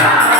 Yeah.